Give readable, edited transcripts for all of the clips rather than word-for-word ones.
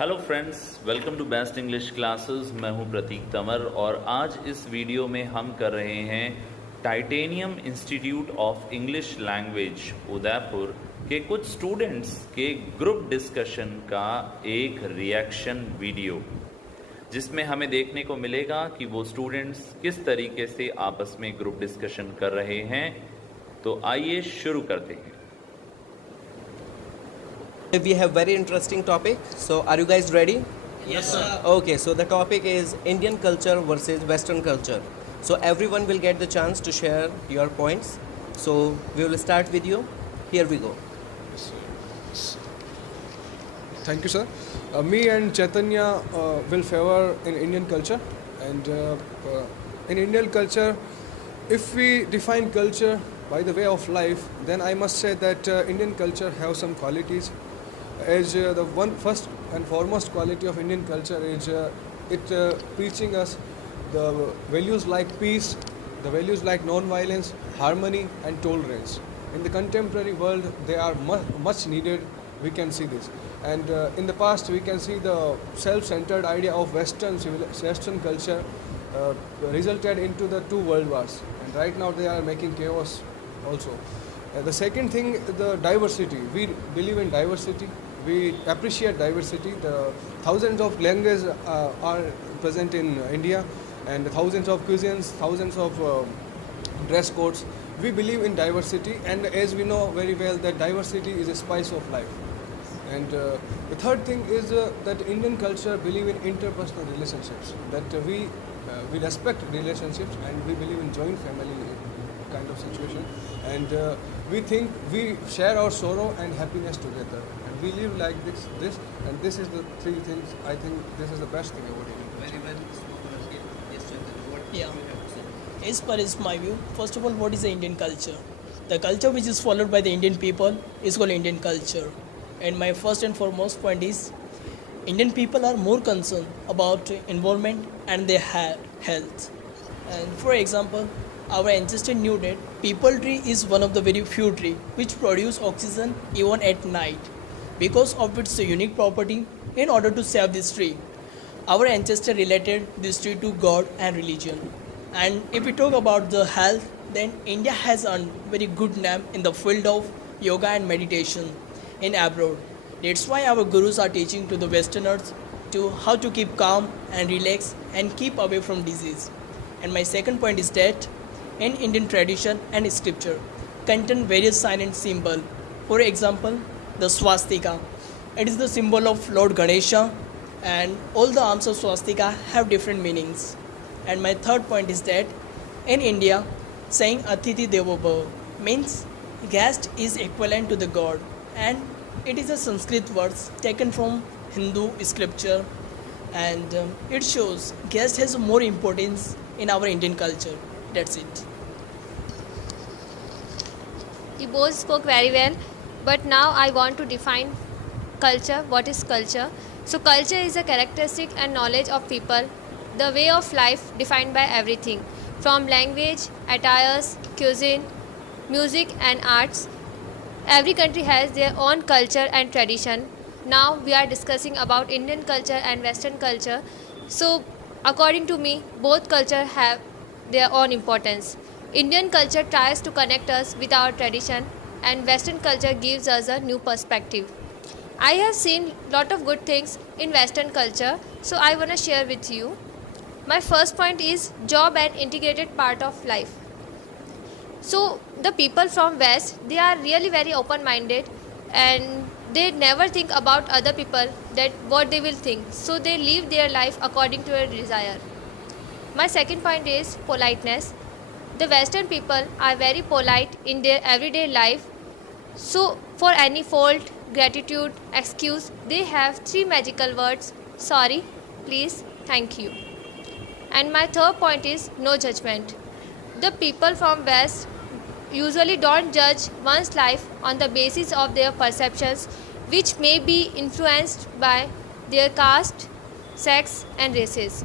Hello friends, welcome to best English classes. मैं हूं प्रतीक तंवर और आज इस वीडियो में हम कर रहे हैं titanium institute of English language Udaipur के कुछ स्टूडेंट्स के ग्रुप डिस्कशन का एक रिएक्शन वीडियो, जिसमें हमें देखने को मिलेगा कि वो स्टूडेंट्स किस तरीके से आपस में ग्रुप डिस्कशन कर रहे हैं। तो आइए शुरू करते हैं। We have very interesting topic. So are you guys ready? Yes, sir. Okay, so the topic is Indian culture versus Western culture. So everyone will get the chance to share your points. So we will start with you. Here we go. Thank you, sir. Me and Chaitanya will favor in Indian culture. And in Indian culture, if we define culture by the way of life, then I must say that Indian culture have some qualities. As the one first and foremost quality of Indian culture is it preaching us the values like peace, the values like non-violence, harmony and tolerance. In the contemporary world, they are much needed. We can see this, and in the past we can see the self-centered idea of Western culture resulted into the two world wars, and right now they are making chaos also. The second thing, the diversity. We believe in diversity. We appreciate diversity. The thousands of languages are present in India, and thousands of cuisines, thousands of dress codes. We believe in diversity, and as we know very well that diversity is a spice of life. And the third thing is that Indian culture believe in interpersonal relationships. That we respect relationships, and we believe in joint family kind of situation. And we think we share our sorrow and happiness together, and we live like this, and this is the three things. I think this is the best thing about India. Very well spoken. Yes, sir. What Yeah. you have to say? As per is my view, first of all, what is the Indian culture? The culture which is followed by the Indian people is called Indian culture. And my first and foremost point is, Indian people are more concerned about environment and their health. And for example, our ancestor knew that peepal tree is one of the very few trees which produce oxygen even at night. Because of its unique property, in order to save this tree, our ancestor related this tree to God and religion. And if we talk about the health, then India has a very good name in the field of yoga and meditation in abroad. That's why our gurus are teaching to the Westerners to how to keep calm and relax and keep away from disease. And my second point is that in Indian tradition and scripture contain various sign and symbol. For example, the swastika. It is the symbol of Lord Ganesha, and all the arms of swastika have different meanings. And my third point is that in India, saying Atithi Devo Bhava means guest is equivalent to the god, and it is a Sanskrit word taken from Hindu scripture, and it shows guest has more importance in our Indian culture. That's it. You both spoke very well, but now I want to define culture. What is culture? So culture is a characteristic and knowledge of people, the way of life defined by everything, from language, attires, cuisine, music and arts. Every country has their own culture and tradition. Now we are discussing about Indian culture and Western culture. So according to me, both cultures have their own importance. Indian culture tries to connect us with our tradition, and Western culture gives us a new perspective. I have seen lot of good things in Western culture, so I want to share with you. My first point is job and integrated part of life. So the people from West, they are really very open-minded, and they never think about other people, that what they will think. So they live their life according to their desire. My second point is politeness. The Western people are very polite in their everyday life. So for any fault, gratitude, excuse, they have three magical words: sorry, please, thank you. And my third point is no judgment. The people from West usually don't judge one's life on the basis of their perceptions, which may be influenced by their caste, sex and races.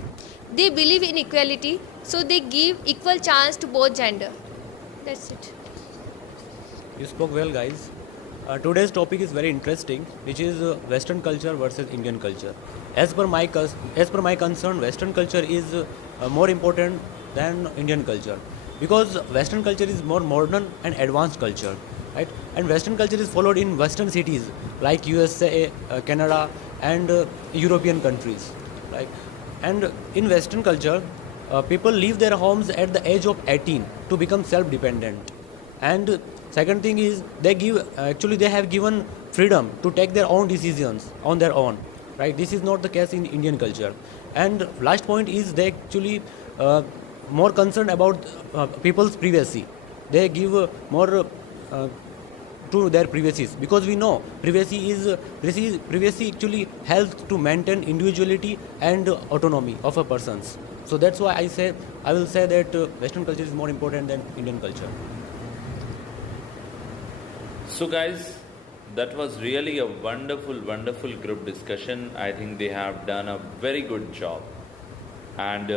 They believe in equality, so they give equal chance to both gender. That's it. You spoke well, guys. Today's topic is very interesting, which is Western culture versus Indian culture. As per my concern, Western culture is more important than Indian culture, because Western culture is more modern and advanced culture, right? And Western culture is followed in Western cities like USA, Canada, and European countries, right? And in Western culture, people leave their homes at the age of 18 to become self-dependent. And second thing is they have given freedom to take their own decisions on their own, right? This is not the case in Indian culture. And last point is they actually more concerned about people's privacy. They give more to their privacies, because we know privacy actually helps to maintain individuality and autonomy of a person's. So that's why I will say that Western culture is more important than Indian culture. So guys, that was really a wonderful group discussion. I think they have done a very good job, and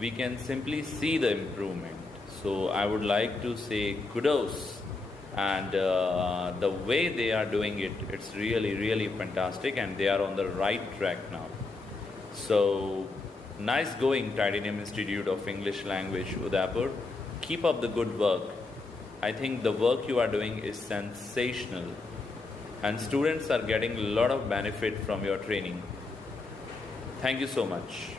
we can simply see the improvement. So I would like to say kudos, and the way they are doing it, it's really fantastic, and they are on the right track now. So nice going, Titanium Institute of English Language, Udaipur. Keep up the good work. I think the work you are doing is sensational, and students are getting a lot of benefit from your training. Thank you so much.